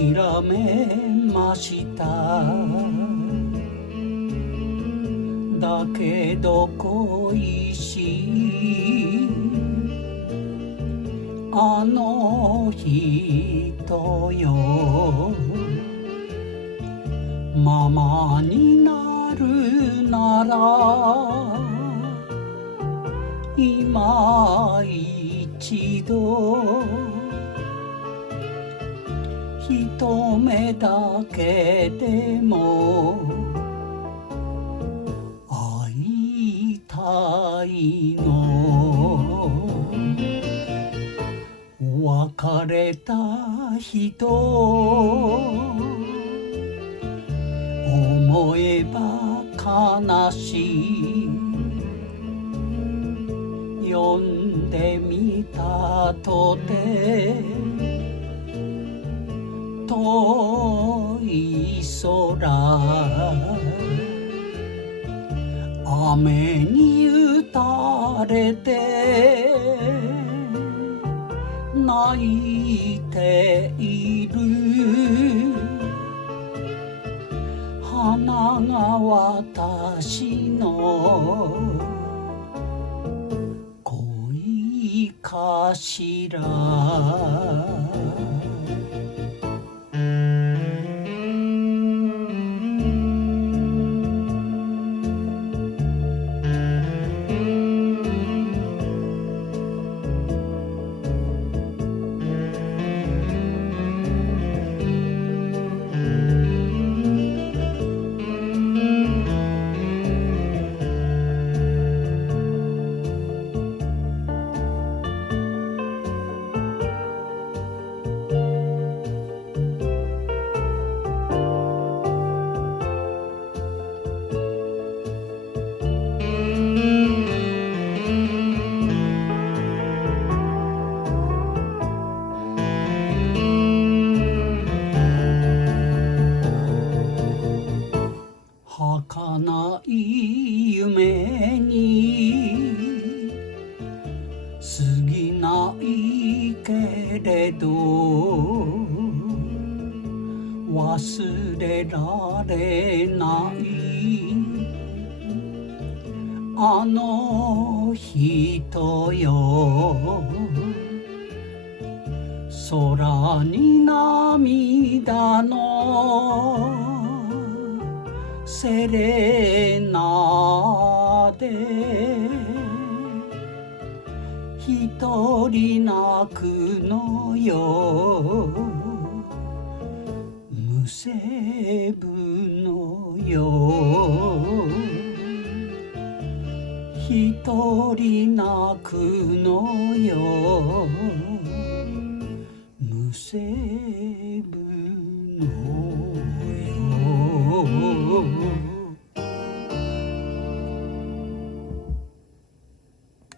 諦めました。だけど恋しいあの人よ、ママになるなら今一度一目だけでも会いたいの。別れた人思えば悲しい。読んでみたとて遠い空、雨に打たれて泣いている。花が私の恋かしら。儚い夢に過ぎないけれど忘れられないあの人よ。空に涙のセレナで一人泣くのよ。むせぶのよ。一人泣くのよ。むせぶの